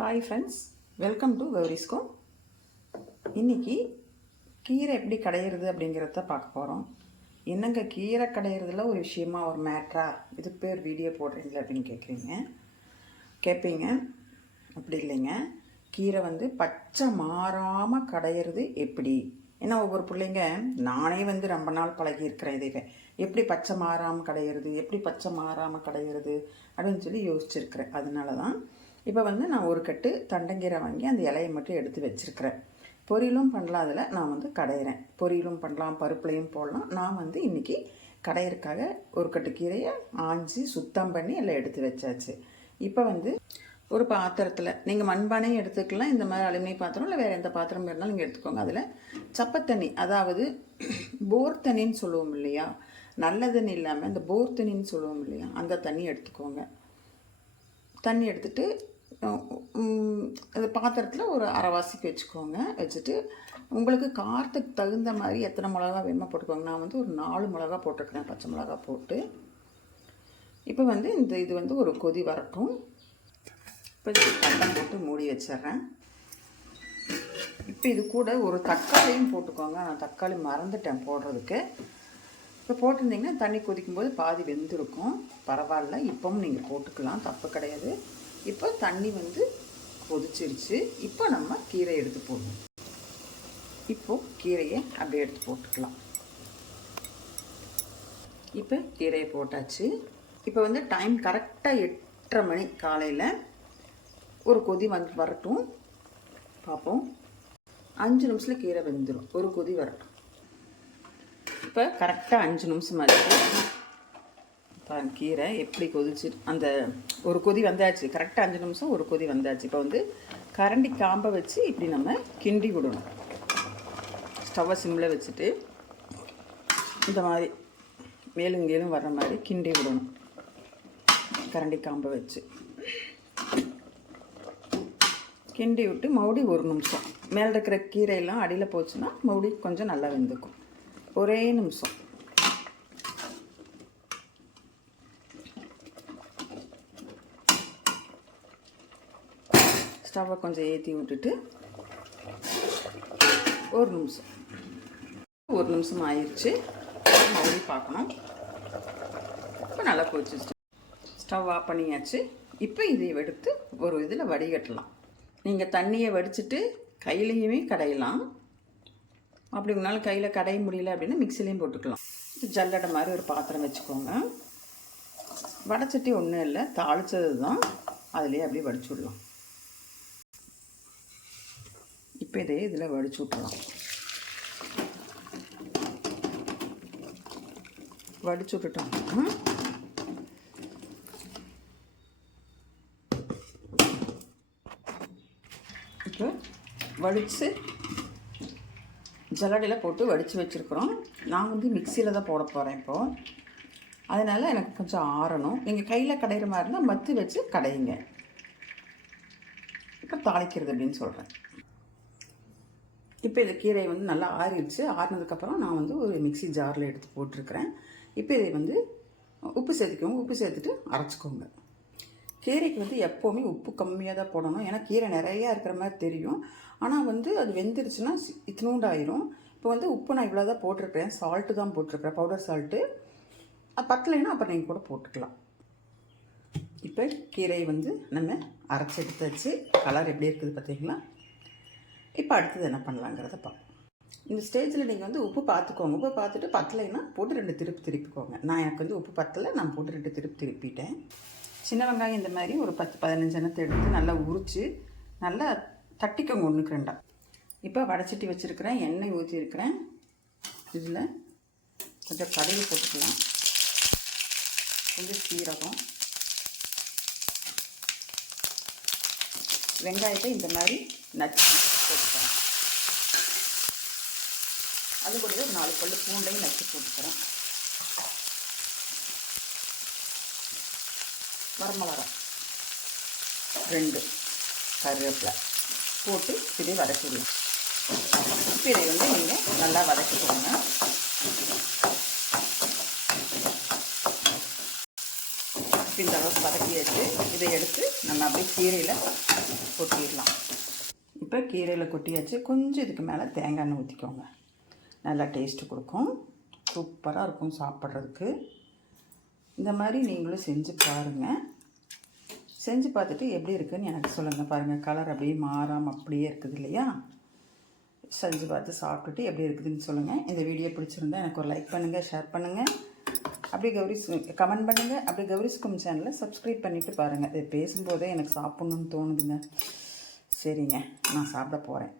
Hi friends welcome to கௌரிஸ்கோ இன்றைக்கி கீரை எப்படி கடையிறது அப்படிங்கிறத பார்க்க போகிறோம் என்னங்க கீரை கடையிறதுல ஒரு விஷயமா ஒரு மேட்ரா இது பேர் வீடியோ போடுறீங்களே அப்படின்னு கேட்குறீங்க கேட்பீங்க அப்படி இல்லைங்க. கீரை வந்து பச்சை மாறாமல் கடையிறது எப்படி? ஏன்னா ஒவ்வொரு பிள்ளைங்க நானே வந்து ரொம்ப நாள் பழகி இருக்கிறேன் இதை எப்படி பச்சை மாறாமல் கடையிறது? எப்படி பச்சை மாறாமல் கடையிறது? அப்படின்னு சொல்லி யோசிச்சிருக்கிறேன். அதனால தான் இப்போ வந்து நான் ஒரு கட்டு தண்டங்கீரை வாங்கி அந்த இலையை மட்டும் எடுத்து வச்சிருக்கிறேன். பொரியலும் பண்ணலாம் அதில் நான் வந்து கடையிறேன். பொரியலும் பண்ணலாம் பருப்புலையும் போடலாம். நான் வந்து இன்றைக்கி கடையிறக்காக ஒரு கட்டு கீரையை ஆஞ்சி சுத்தம் பண்ணி எல்லாம் எடுத்து வச்சாச்சு. இப்போ வந்து ஒரு பாத்திரத்தில் நீங்கள் மண்பானையும் எடுத்துக்கலாம் இந்த மாதிரி அலுமினிய பாத்திரம் இல்லை வேறு எந்த பாத்திரம் இருந்தாலும் நீங்கள் எடுத்துக்கோங்க. அதில் சப்பத்தண்ணி அதாவது போர் தண்ணின்னு சொல்லுவோம் இல்லையா? நல்ல தண்ணி இல்லாமல் இந்த போர் தண்ணின்னு சொல்லுவோம் இல்லையா? அந்த தண்ணி எடுத்துக்கோங்க. தண்ணி எடுத்துட்டு அந்த பாத்திரத்தில் ஒரு அரைவாசிக்கு வச்சுக்கோங்க. வச்சுட்டு உங்களுக்கு காரத்துக்கு தகுந்த மாதிரி எத்தனை மிளகா வேணுமோ போட்டுக்கோங்க. நான் வந்து ஒரு நாலு மிளகா போட்டிருக்கிறேன். பச்சை மிளகா போட்டு. இப்போ வந்து இந்த இது வந்து ஒரு கொதி வரட்டும். இப்போ இது தட்டம் போட்டு மூடி வச்சிடுறேன். இப்போ இது கூட ஒரு தக்காளியும் போட்டுக்கோங்க. நான் தக்காளி மறந்துட்டேன் போடுறதுக்கு. இப்போ போட்டிருந்தீங்கன்னா தண்ணி கொதிக்கும்போது பாதி வெந்திருக்கும். பரவாயில்ல. இப்போவும் நீங்கள் போட்டுக்கலாம். தப்பு கிடையாது. இப்போ தண்ணி வந்து கொதிச்சிருச்சு. இப்போ நம்ம கீரை எடுத்து போடணும். இப்போ கீரையை அப்படியே எடுத்து போட்டுக்கலாம். இப்போ கீரையை போட்டாச்சு. இப்போ வந்து டைம் கரெக்டாக எட்டரை மணி காலையில் ஒரு கொதி வந்து வரட்டும். பார்ப்போம். அஞ்சு நிமிஷத்தில் கீரை வெந்துடும் ஒரு கொதி வரட்டும். இப்போ கரெக்டாக அஞ்சு நிமிஷம் ஆச்சு. பாருங்க கீரை. எப்படி கொதிச்சு அந்த ஒரு கொதி வந்தாச்சு. கரெக்டாக அஞ்சு நிமிஷம் ஒரு கொதி வந்தாச்சு. இப்போ வந்து கரண்டி காம்பை வச்சு இப்படி நம்ம கிண்டி விடணும். ஸ்டவ்வை சிம்மில் வச்சுட்டு இந்த மாதிரி மேலும் கீழும் வர்ற மாதிரி கிண்டி விடணும். கரண்டி காம்பை வச்சு. கிண்டி விட்டு மறுபடி ஒரு நிமிஷம். மேலே இருக்கிற கீரையெல்லாம் அடியில் போச்சுன்னா மறுபடி கொஞ்சம் நல்லா வெந்துக்கும். ஒரே நிமிஷம். ஸ்டவ்வை கொஞ்சம் ஏற்றி விட்டுட்டு ஒரு நிமிஷம். ஒரு நிமிஷம் ஆயிடுச்சு மறுபடியும் பார்க்கணும். இப்போ நல்லா போச்சு ஸ்டவ் ஆஃப் பண்ணியாச்சு. இப்போ இதை எடுத்து ஒரு இதில் வடிகட்டலாம். நீங்கள் தண்ணியை வடிச்சிட்டு கையிலையுமே கடையலாம். அப்படி உங்களால் கையில் கடைய முடியல அப்படின்னா மிக்சிலையும் போட்டுக்கலாம். ஜல்லடை மாதிரி ஒரு பாத்திரம் வச்சுக்கோங்க. வடச்சட்டி ஒன்றும் இல்லை தாளித்தது தான் அதிலே அப்படியே வடிச்சு இப்போ இதே இதில் வடிச்சு விட்டுலாம் வடிச்சு விட்டுட்டோம்னா இப்போ வடித்து ஜல்லடையில் போட்டு வடித்து வச்சுருக்குறோம். நான் வந்து மிக்சியில் தான் போட போகிறேன் இப்போது அதனால் எனக்கு கொஞ்சம் ஆறணும். நீங்கள் கையில் கடையிற மாதிரி இருந்தால் மத்து வச்சு கடையுங்க. இப்போ தாளிக்கிறது அப்படின்னு சொல்கிறேன் இப்போ இந்த கீரையை வந்து நல்லா ஆறிடுச்சு. ஆறினதுக்கப்புறம் நான் வந்து ஒரு மிக்ஸி ஜாரில் எடுத்து போட்டிருக்கிறேன். இப்போ இதை வந்து உப்பு சேர்த்துக்கோங்க. உப்பு சேர்த்துட்டு அரைச்சிக்கோங்க. கீரைக்கு வந்து எப்போவுமே உப்பு கம்மியாக தான் போடணும். ஏன்னா கீரை நிறையா இருக்கிற மாதிரி தெரியும். ஆனால் வந்து அது வெந்துருச்சுன்னா இத்தினூண்டாயிரும். இப்போ வந்து உப்பு நான் இவ்வளோ தான் போட்டிருக்கிறேன். சால்ட்டு தான் போட்டிருக்கிறேன். பவுடர் சால்ட்டு அது பத்தலைன்னா அப்புறம் நீங்கள் கூட போட்டுக்கலாம். இப்போ கீரை வந்து நம்ம அரைச்சி எடுத்தாச்சு. கலர் எப்படி இருக்குது பார்த்தீங்களா? இப்போ அடுத்தது என்ன பண்ணலாங்கிறத பார்ப்போம். இந்த ஸ்டேஜில் நீங்கள் வந்து உப்பு பார்த்துக்கோங்க உப்பு பார்த்துட்டு பத்தலைன்னா போட்டு ரெண்டு திருப்பி திருப்பிக்கோங்க. நான் எனக்கு வந்து உப்பு பத்தலை நான் போட்டு ரெண்டு திருப்பி திருப்பிட்டேன். சின்ன வெங்காயம் இந்த மாதிரி ஒரு பத்து பதினஞ்சு எண்ணத்தை எடுத்து நல்லா உரித்து நல்லா தட்டிக்கோங்க ஒன்றுக்கு ரெண்டா இப்போ வடைச்சட்டி வச்சுருக்கிறேன் எண்ணெய் ஊற்றிருக்கிறேன் இதில் கொஞ்சம் கடுகு போட்டுக்கலாம். கொஞ்சம் சீரகம். வெங்காயத்தை இந்த மாதிரி நச்சு போட்டுக்கிறேன் அது கூட ஒரு நாலு பல்லு பூண்டையும் நச்சு போட்டுக்கிறேன் வரமலரம் ரெண்டு கருவேப்பிலை போட்டு இதை வதக்கிடுவோம் இப்போ இதை வந்து நீங்கள் நல்லா வதக்கிக்கோங்க. இப்போ இந்த அளவுக்கு வதக்கியாச்சு இதை எடுத்து நம்ம அப்படியே கீரையில் கொட்டிடலாம். இப்போ கீரையில் கொட்டியாச்சு கொஞ்சம் இதுக்கு மேலே தேங்காய் எண்ணெய் ஊற்றிக்கோங்க நல்லா டேஸ்ட்டு கொடுக்கும். சூப்பராக இருக்கும் சாப்பிட்றதுக்கு. இந்த மாதிரி நீங்களும் செஞ்சு பாருங்கள் செஞ்சு பார்த்துட்டு எப்படி இருக்குதுன்னு எனக்கு சொல்லுங்கள் பாருங்கள் கலர் அப்படியே மாறாமல் அப்படியே இருக்குது இல்லையா? செஞ்சு பார்த்து சாப்பிட்டுட்டு எப்படி இருக்குதுன்னு சொல்லுங்கள் இந்த வீடியோ பிடிச்சிருந்தா எனக்கு ஒரு லைக் பண்ணுங்கள் ஷேர் பண்ணுங்கள் அப்படியே கௌரி கமெண்ட் பண்ணுங்கள் அப்படியே கௌரி ஸ்கும் சேனலை சப்ஸ்கிரைப் பண்ணிவிட்டு பாருங்கள் இது பேசும்போதே எனக்கு சாப்பிட்ணுன்னு தோணுதுங்க. சரிங்க நான் சாப்பிட போகிறேன்